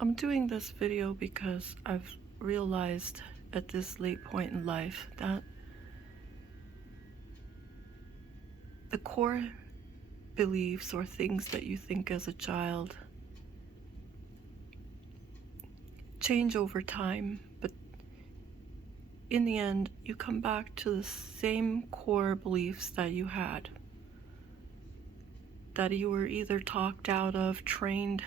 I'm doing this video because I've realized at this late point in life that the core beliefs or things that you think as a child change over time, but in the end, you come back to the same core beliefs that you had, that you were either talked out of, trained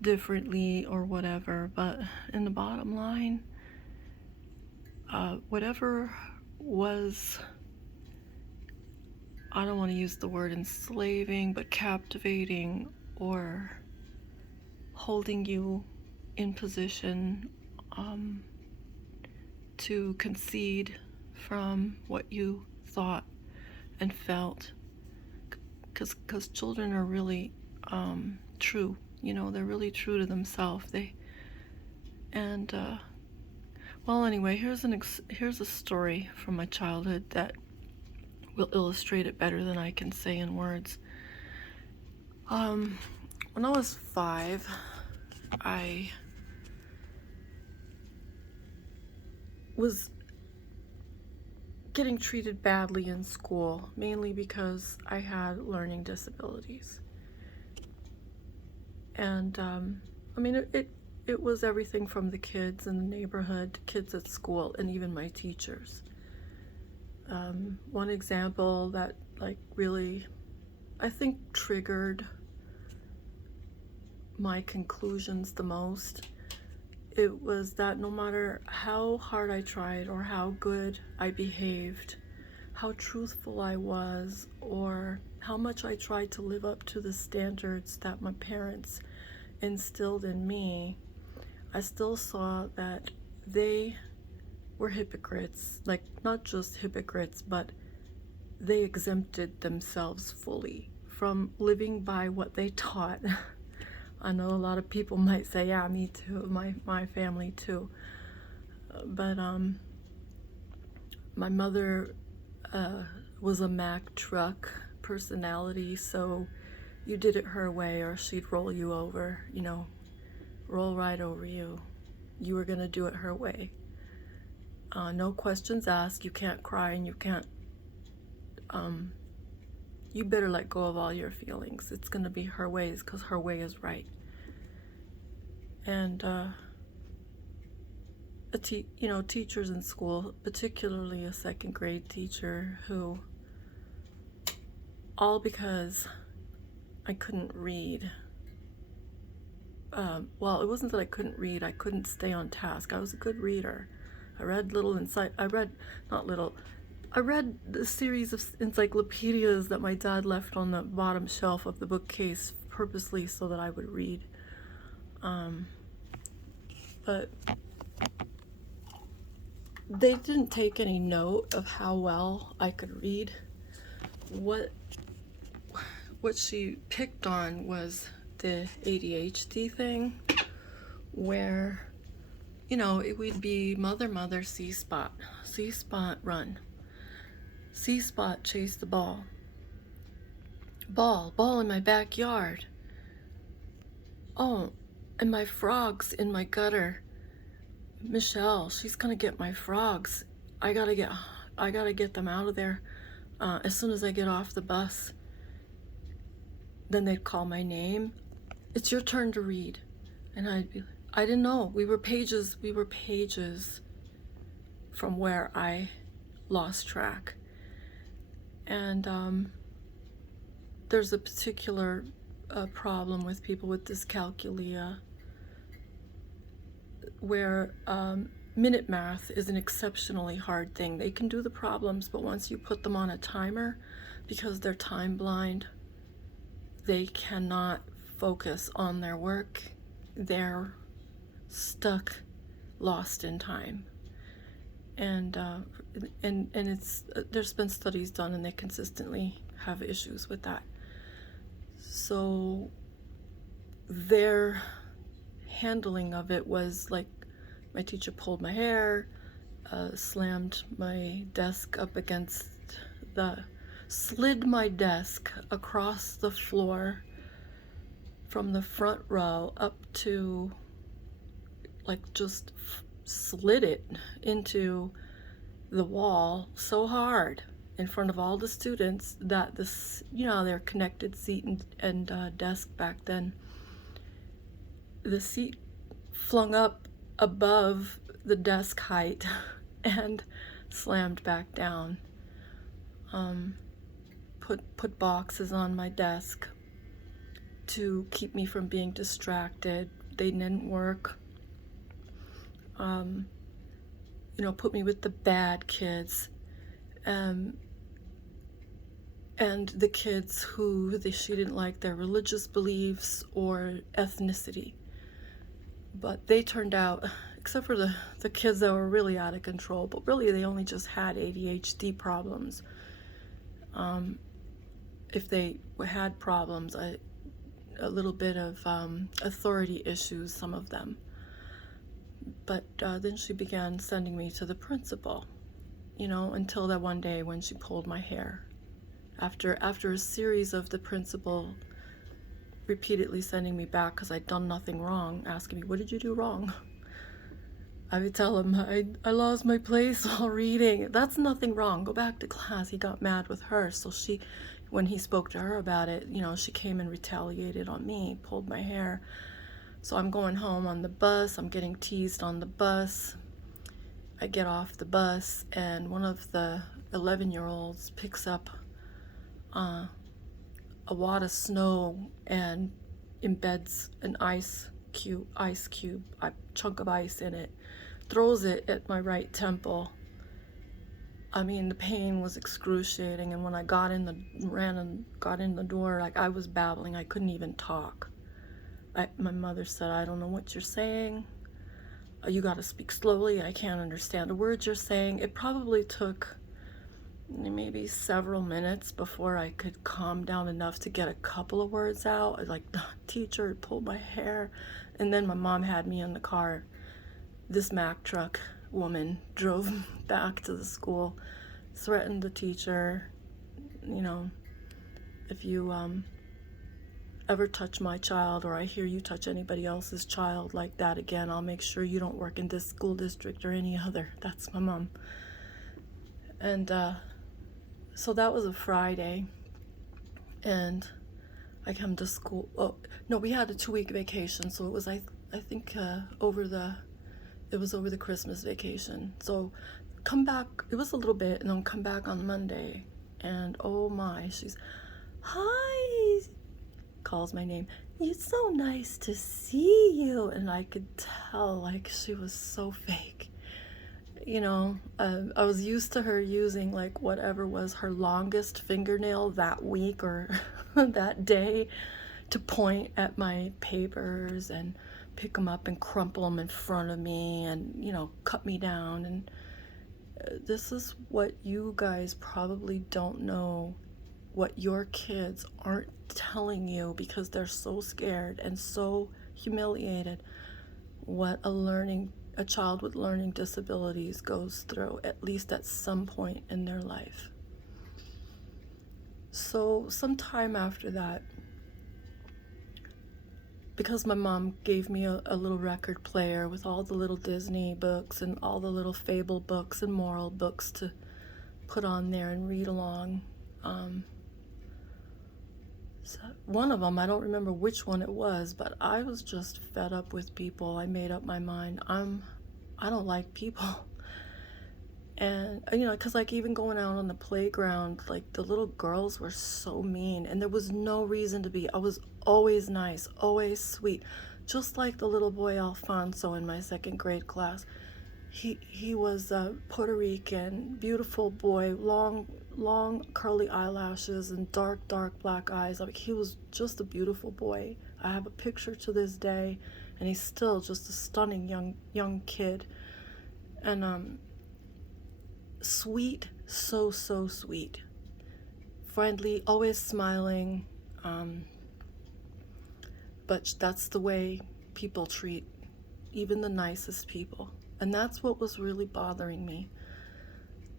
differently, or whatever. But in the bottom line, whatever was, I don't want to use the word enslaving, but captivating or holding you in position to concede from what you thought and felt, because children are really true, they're really true to themselves. Well, anyway, here's a story from my childhood that will illustrate it better than I can say in words. When I was 5, I was getting treated badly in school, mainly because I had learning disabilities. And it was everything from the kids in the neighborhood to kids at school and even my teachers. One example that really, I think, triggered my conclusions the most, it was that no matter how hard I tried or how good I behaved, how truthful I was, or how much I tried to live up to the standards that my parents instilled in me, I still saw that they were hypocrites. Like, not just hypocrites, but they exempted themselves fully from living by what they taught. I know a lot of people might say, yeah, me too, my family too. But my mother was a Mack truck personality, so you did it her way or she'd roll you over, roll right over you. You were gonna do it her way. No questions asked. You can't cry, and you can't, you better let go of all your feelings. It's gonna be her ways, because her way is right. And teachers in school, particularly a second grade teacher, who, all because I couldn't read. Well, it wasn't that I couldn't read, I couldn't stay on task. I was a good reader. I read the series of encyclopedias that my dad left on the bottom shelf of the bookcase purposely so that I would read. But they didn't take any note of how well I could read. What she picked on was the ADHD thing, where it would be mother, C-spot, run, C-spot, chase the ball in my backyard, oh, and my frogs in my gutter, Michelle, she's gonna get my frogs, I gotta get them out of there as soon as I get off the bus. Then they'd call my name, it's your turn to read, and I didn't know. We were pages from where I lost track. And there's a particular problem with people with dyscalculia, where minute math is an exceptionally hard thing. They can do the problems, but once you put them on a timer, because they're time blind, they cannot focus on their work. They're stuck, lost in time. And it's there's been studies done, and they consistently have issues with that. So their handling of it was like, my teacher pulled my hair, slammed my desk up against slid my desk across the floor from the front row up to, like, just slid it into the wall so hard in front of all the students that this, their connected seat and desk back then, the seat flung up above the desk height and slammed back down. Put boxes on my desk to keep me from being distracted. They didn't work. Put me with the bad kids, and the kids who she didn't like their religious beliefs or ethnicity. But they turned out, except for the kids that were really out of control, but really they only just had ADHD problems. If they had problems, a little bit of authority issues, some of them. But then she began sending me to the principal, until that one day when she pulled my hair. After a series of the principal repeatedly sending me back because I'd done nothing wrong, asking me, what did you do wrong? I would tell him, I lost my place while reading. That's nothing wrong. Go back to class. He got mad with her. So when he spoke to her about it, she came and retaliated on me, pulled my hair. So I'm going home on the bus. I'm getting teased on the bus. I get off the bus, and one of the 11-year-olds picks up a wad of snow and embeds an ice cube, a chunk of ice in it, throws it at my right temple. I mean, the pain was excruciating, and when I got in the door, like, I was babbling. I couldn't even talk. My mother said, I don't know what you're saying. You got to speak slowly. I can't understand the words you're saying. It probably took maybe several minutes before I could calm down enough to get a couple of words out. Like, the teacher pulled my hair, and then my mom had me in the car. This Mack truck woman drove back to the school, threatened the teacher, if you ever touch my child, or I hear you touch anybody else's child like that again, I'll make sure you don't work in this school district or any other. That's my mom. And so that was a Friday, and I come to school. Oh no, we had a 2-week vacation, so it was I think over the Christmas vacation. So come back, it was a little bit, and then come back on Monday, and oh my, she's, hi, calls my name. It's so nice to see you. And I could tell, like, she was so fake. I was used to her using, like, whatever was her longest fingernail that week or that day to point at my papers and pick them up and crumple them in front of me and, cut me down. And this is what you guys probably don't know, what your kids aren't telling you because they're so scared and so humiliated, what a child with learning disabilities goes through, at least at some point in their life. So sometime after that, because my mom gave me a little record player with all the little Disney books and all the little fable books and moral books to put on there and read along. So one of them, I don't remember which one it was, but I was just fed up with people. I made up my mind. I don't like people. And, because, like, even going out on the playground, like, the little girls were so mean, and there was no reason to be. I was always nice, always sweet, just like the little boy Alfonso in my 2nd grade class. He was a Puerto Rican, beautiful boy, long curly eyelashes and dark black eyes. Like, he was just a beautiful boy. I have a picture to this day, and he's still just a stunning young kid. And sweet, so sweet, friendly, always smiling. But that's the way people treat even the nicest people. And that's what was really bothering me.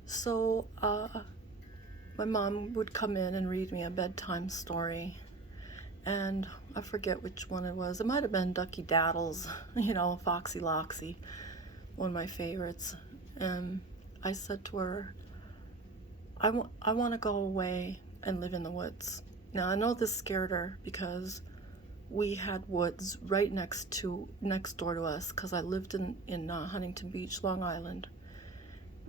So my mom would come in and read me a bedtime story. and I forget which one it was. It might have been Ducky Daddles, Foxy Loxy, one of my favorites. And I said to her, I want to go away and live in the woods. Now, I know this scared her because we had woods right next door to us, because I lived in Huntington Beach, Long Island.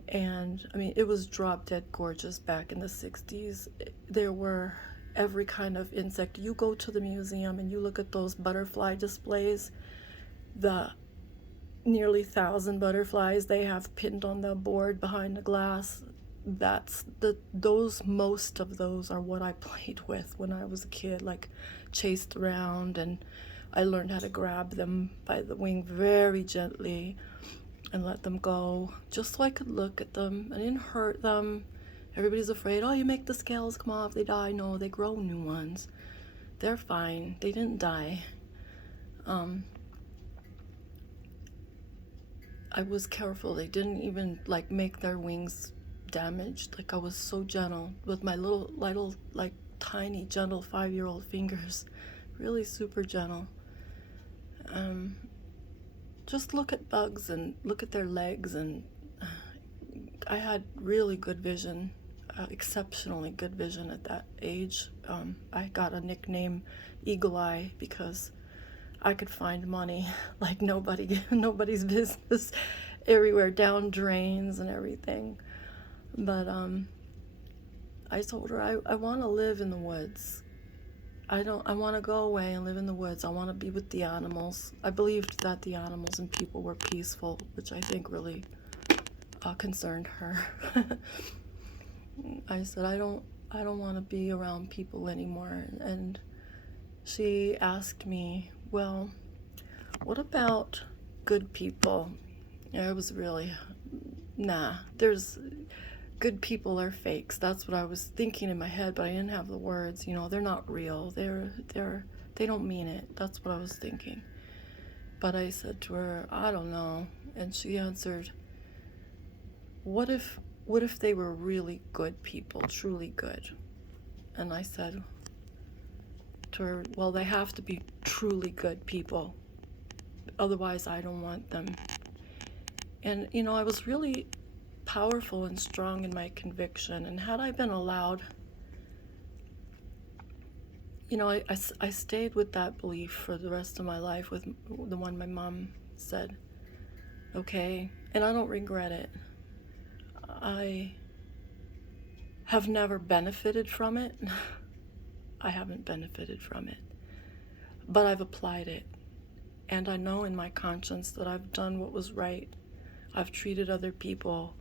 And I mean, it was drop dead gorgeous back in the 60s. There were every kind of insect. You go to the museum and you look at those butterfly displays, the nearly 1,000 butterflies they have pinned on the board behind the glass. Most of those are what I played with when I was a kid, like chased around, and I learned how to grab them by the wing very gently and let them go, just so I could look at them. I didn't hurt them. Everybody's afraid, oh, you make the scales come off, they die. No, they grow new ones. They're fine. They didn't die. I was careful. They didn't even make their wings damaged. I was so gentle with my little tiny gentle 5-year-old fingers, really super gentle. Just look at bugs and look at their legs, and I had really good vision, exceptionally good vision at that age. I got a nickname Eagle Eye because I could find money like nobody's business, everywhere, down drains and everything. But I told her I want to live in the woods. I want to go away and live in the woods. I want to be with the animals. I believed that the animals and people were peaceful, which I think really concerned her. I said I don't want to be around people anymore. And she asked me, well, what about good people? I was really, nah, good people are fakes. That's what I was thinking in my head, but I didn't have the words. They're not real. They don't mean it. That's what I was thinking. But I said to her, I don't know. And she answered, what if they were really good people, truly good? And I said to her, well, they have to be truly good people. Otherwise, I don't want them. And, I was really powerful and strong in my conviction. And had I been allowed, I stayed with that belief for the rest of my life, with the one my mom said. Okay, and I don't regret it. I have never benefited from it. I haven't benefited from it, but I've applied it. And I know in my conscience that I've done what was right. I've treated other people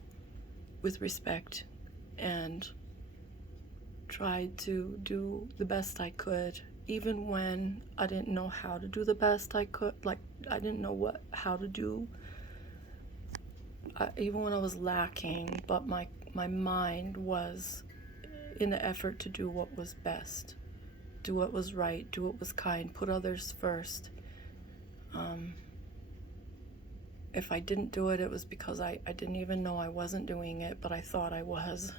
with respect and tried to do the best I could, even when I didn't know how to do the best I could. I didn't know how to do, even when I was lacking, but my mind was in the effort to do what was best, do what was right, do what was kind, put others first. If I didn't do it, it was because I didn't even know I wasn't doing it, but I thought I was.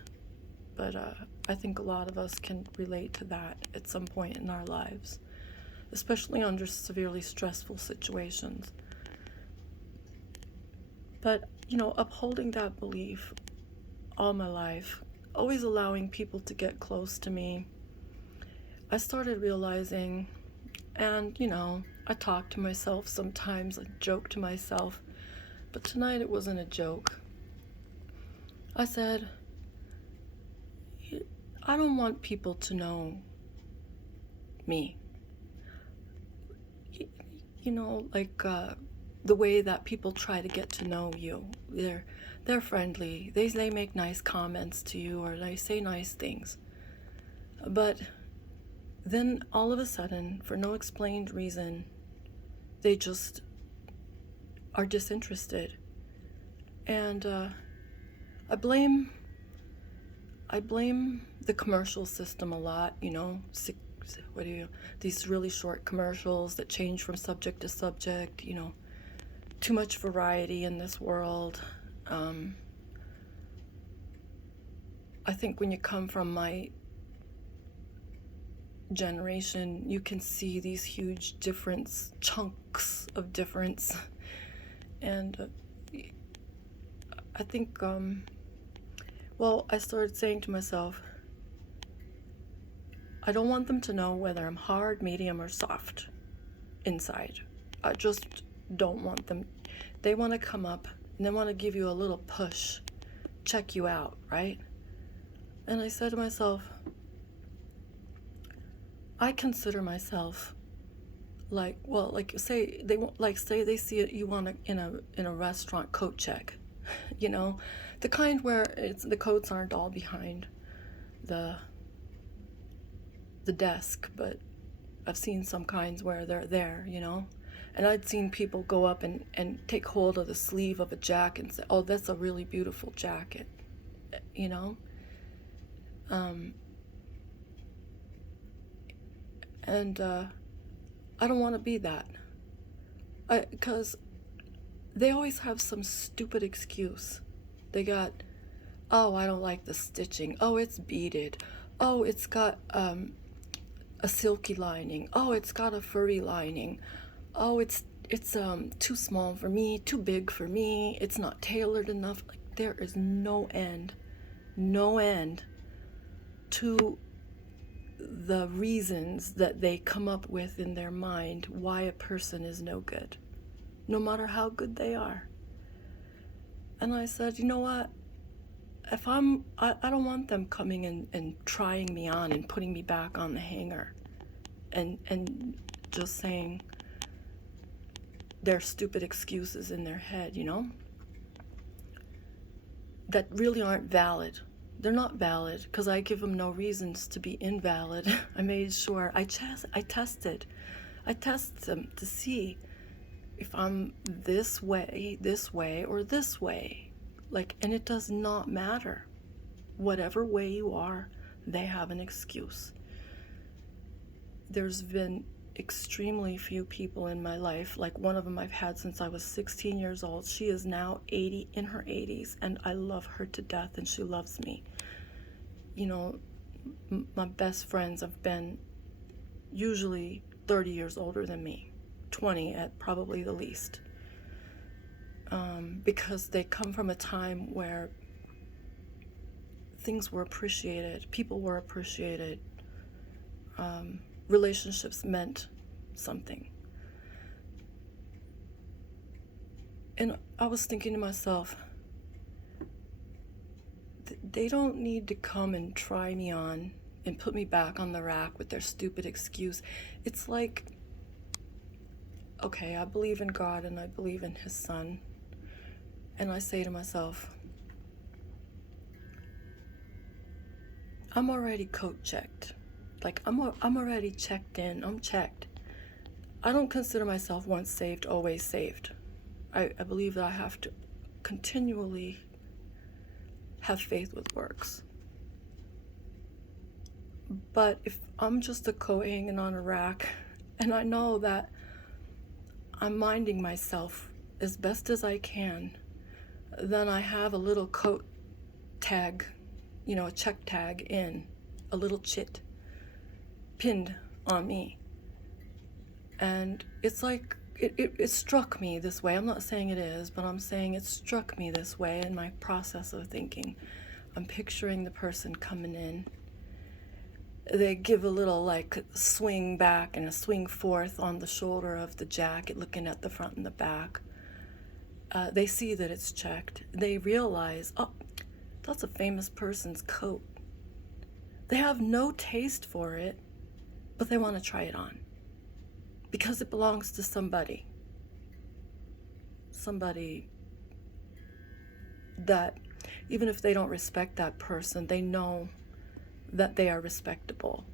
But I think a lot of us can relate to that at some point in our lives, especially under severely stressful situations. But, upholding that belief all my life, always allowing people to get close to me, I started realizing, and, I talk to myself sometimes, I joke to myself, but tonight it wasn't a joke. I said, I don't want people to know me. The way that people try to get to know you. They're friendly. They make nice comments to you, or they say nice things. But then all of a sudden, for no explained reason, they just are disinterested. And I blame the commercial system a lot, these really short commercials that change from subject to subject, too much variety in this world. I think when you come from my generation, you can see these huge chunks of difference. And I think, I started saying to myself, I don't want them to know whether I'm hard, medium, or soft inside. I just don't want them. They want to come up and they want to give you a little push, check you out, right? And I said to myself, I consider myself say they see you in a restaurant coat check, the kind where the coats aren't all behind the desk, but I've seen some kinds where they're there, and I'd seen people go up and take hold of the sleeve of a jacket and say, oh, that's a really beautiful jacket, and I don't want to be that, because they always have some stupid excuse. They got, oh, I don't like the stitching, oh, it's beaded, oh, it's got a silky lining, oh, it's got a furry lining, oh, it's too small for me, too big for me, it's not tailored enough. Like, there is no end to the reasons that they come up with in their mind why a person is no good, no matter how good they are. And I said, you know what? If I don't want them coming and trying me on and putting me back on the hanger and just saying their stupid excuses in their head, that really aren't valid. They're not valid because I give them no reasons to be invalid. I made sure I tested them to see if I'm this way, or this way. And it does not matter. Whatever way you are, they have an excuse. There's been extremely few people in my life, like one of them I've had since I was 16 years old. She is now in her 80s, and I love her to death, and she loves me. My best friends have been usually 30 years older than me, 20 at probably the least, because they come from a time where things were appreciated, people were appreciated, relationships meant something. And I was thinking to myself, they don't need to come and try me on and put me back on the rack with their stupid excuse. It's like, okay, I believe in God and I believe in His Son, and I say to myself, I'm already coat checked. I'm already checked in. I'm checked. I don't consider myself once saved, always saved. I believe that I have to continually have faith with works. But if I'm just a coat hanging on a rack, and I know that I'm minding myself as best as I can, then I have a little coat tag, a check tag in, a little chit pinned on me. And it's like, it struck me this way. I'm not saying it is, but I'm saying it struck me this way in my process of thinking. I'm picturing the person coming in. They give a little swing back and a swing forth on the shoulder of the jacket, looking at the front and the back. They see that it's checked. They realize, oh, that's a famous person's coat. They have no taste for it, but they want to try it on because it belongs to somebody that, even if they don't respect that person, they know that they are respectable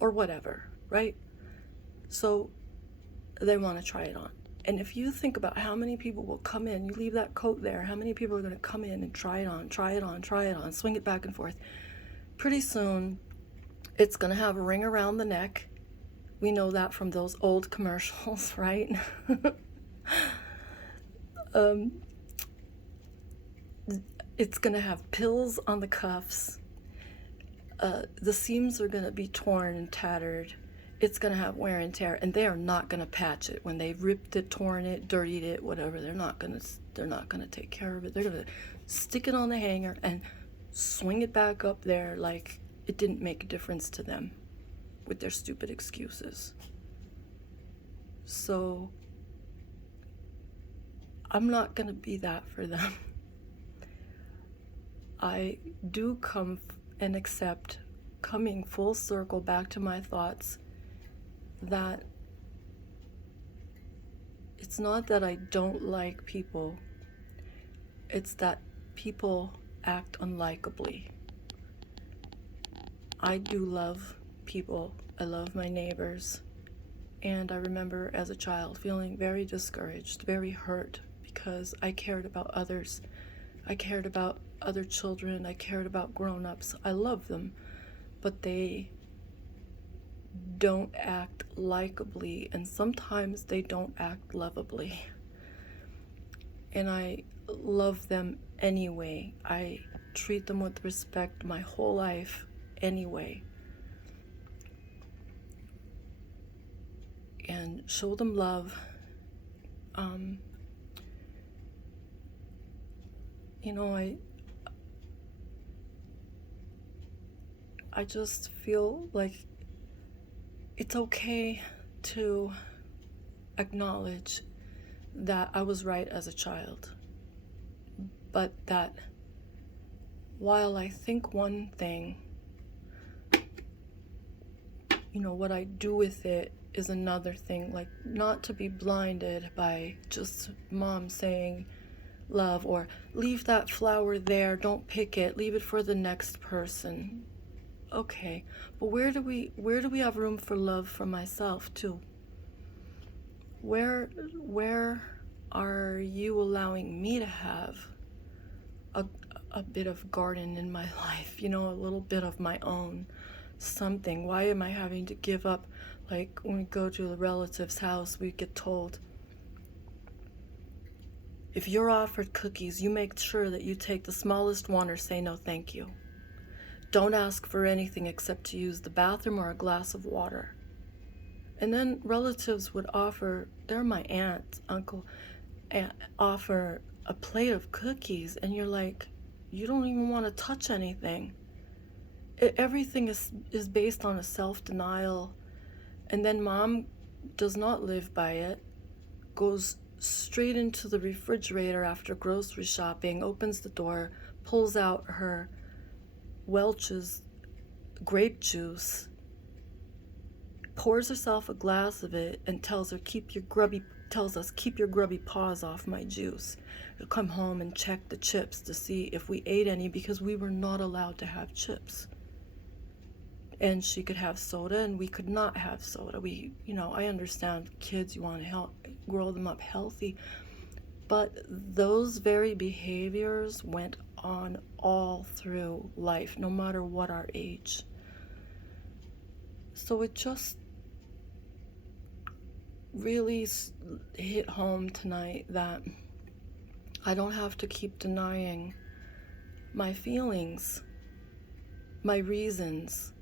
or whatever, right? So they want to try it on. And if you think about how many people will come in, you leave that coat there, how many people are going to come in and try it on, swing it back and forth. Pretty soon, it's going to have a ring around the neck. We know that from those old commercials, right? It's going to have pills on the cuffs. The seams are going to be torn and tattered. It's going to have wear and tear, and they are not going to patch it when they've ripped it, torn it, dirtied it, whatever. They're not going to take care of it. They're going to stick it on the hanger and swing it back up there like it didn't make a difference to them with their stupid excuses. So I'm not going to be that for them. I do come and accept, coming full circle back to my thoughts, that it's not that I don't like people, it's that people act unlikably. I do love people, I love my neighbors, and I remember as a child feeling very discouraged, very hurt, because I cared about others. I cared about other children, I cared about grown-ups. I love them, but they don't act likably, and sometimes they don't act lovably. And I love them anyway. I treat them with respect my whole life anyway. And show them love. I just feel like it's okay to acknowledge that I was right as a child, but that while I think one thing, what I do with it is another thing. Like, not to be blinded by just mom saying love, or leave that flower there, don't pick it, leave it for the next person. Okay, but where do we have room for love for myself too? Where are you allowing me to have a bit of garden in my life, a little bit of my own something? Why am I having to give up? Like, when we go to a relative's house, we get told, if you're offered cookies, you make sure that you take the smallest one or say no thank you. Don't ask for anything except to use the bathroom or a glass of water. And then relatives would offer, they're my aunt, uncle, offer a plate of cookies, and you're like, you don't even want to touch anything. Everything is based on a self-denial. And then mom does not live by it, goes straight into the refrigerator after grocery shopping, opens the door, pulls out her Welch's grape juice, pours herself a glass of it, and tells us, keep your grubby paws off my juice. We'll come home and check the chips to see if we ate any, because we were not allowed to have chips. And she could have soda and we could not have soda. I understand kids, you want to grow them up healthy, but those very behaviors went on all through life, no matter what our age. So it just really hit home tonight that I don't have to keep denying my feelings, my reasons.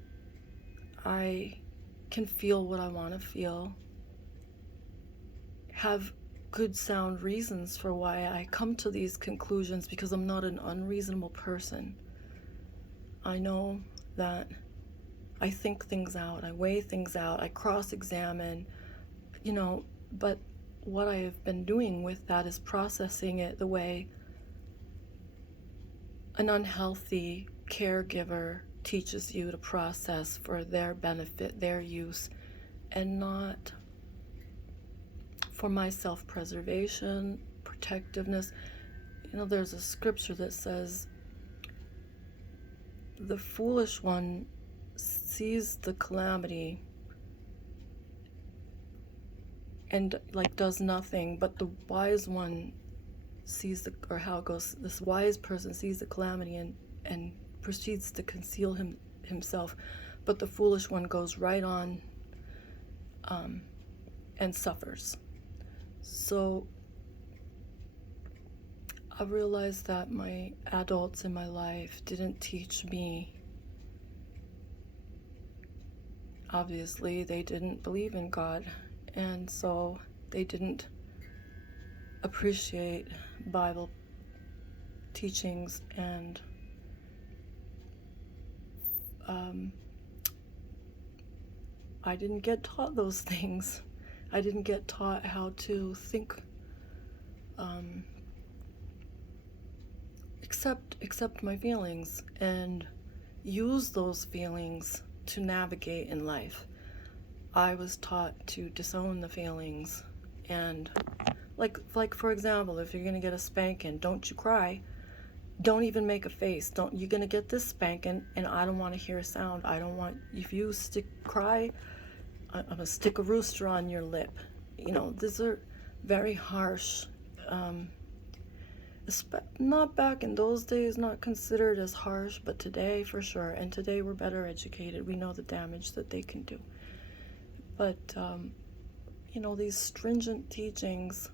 I can feel what I want to feel, have good sound reasons for why I come to these conclusions, because I'm not an unreasonable person. I know that I think things out, I weigh things out, I cross-examine, but what I have been doing with that is processing it the way an unhealthy caregiver teaches you to process for their benefit, their use, and not for my self-preservation, protectiveness. There's a scripture that says, the foolish one sees the calamity and does nothing, but the wise one sees this wise person sees the calamity and proceeds to conceal himself, but the foolish one goes right on and suffers. So I realized that my adults in my life didn't teach me obviously they didn't believe in God, and so they didn't appreciate Bible teachings, and I didn't get taught those things. I didn't get taught how to think, accept my feelings and use those feelings to navigate in life. I was taught to disown the feelings, and like for example, if you're gonna get a spanking, don't you cry. Don't even make a face. Don't, you're gonna get this spanking, and I don't want to hear a sound. I don't want, if you cry, I'm gonna stick a rooster on your lip. You know, these are very harsh. Not back in those days, not considered as harsh, but today for sure. And today we're better educated. We know the damage that they can do. But you know, these stringent teachings,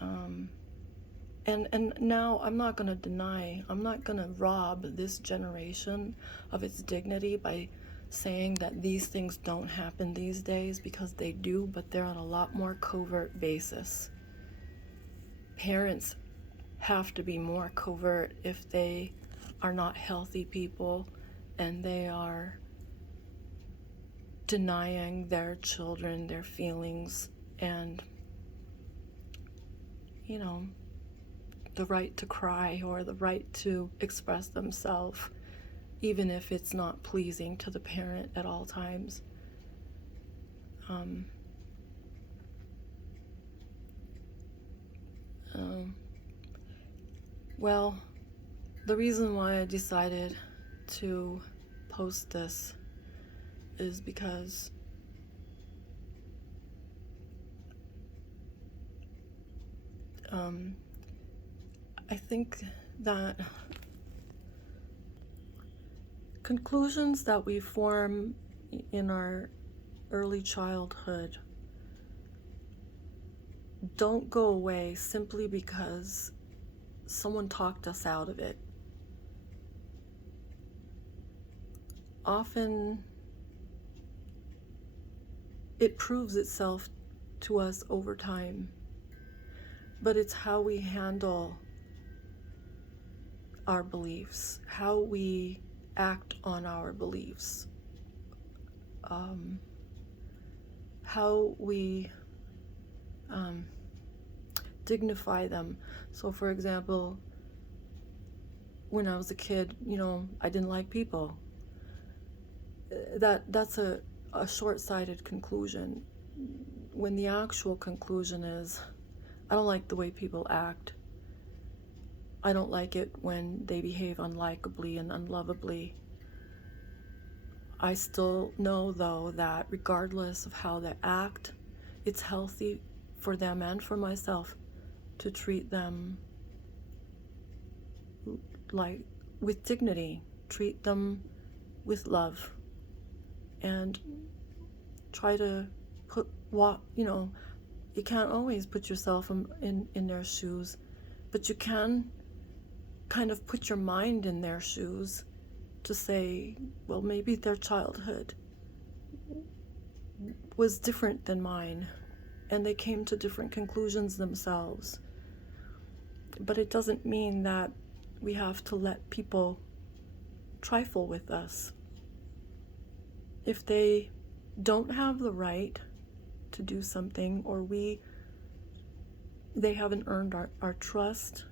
and now I'm not going to deny, I'm not going to rob this generation of its dignity by saying that these things don't happen these days, because they do, but they're on a lot more covert basis. Parents have to be more covert if they are not healthy people and they are denying their children their feelings and, you know, the right to cry or the right to express themselves, even if it's not pleasing to the parent at all times. Well, the reason why I decided to post this is because I think that conclusions that we form in our early childhood don't go away simply because someone talked us out of it. Often it proves itself to us over time, but it's how we handle our beliefs, how we act on our beliefs, how we dignify them. So for example, when I was a kid, you know, I didn't like people. That's a short-sighted conclusion, when the actual conclusion is, I don't like the way people act. I don't like it when they behave unlikably and unlovably. I still know, though, that regardless of how they act, it's healthy for them and for myself to treat them like with dignity, treat them with love, and try to put what, you know, you can't always put yourself in their shoes, but you can kind of put your mind in their shoes to say, well, maybe their childhood was different than mine, and they came to different conclusions themselves. But it doesn't mean that we have to let people trifle with us. If they don't have the right to do something, or they haven't earned our trust,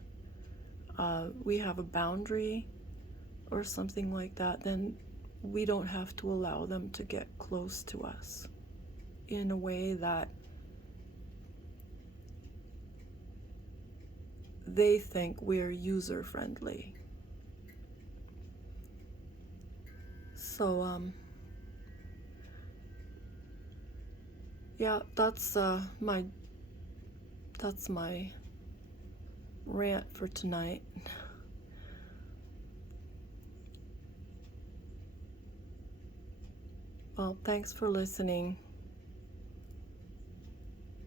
we have a boundary or something like that, then we don't have to allow them to get close to us in a way that they think we're user-friendly. So, yeah, that's my rant for tonight. Well, thanks for listening.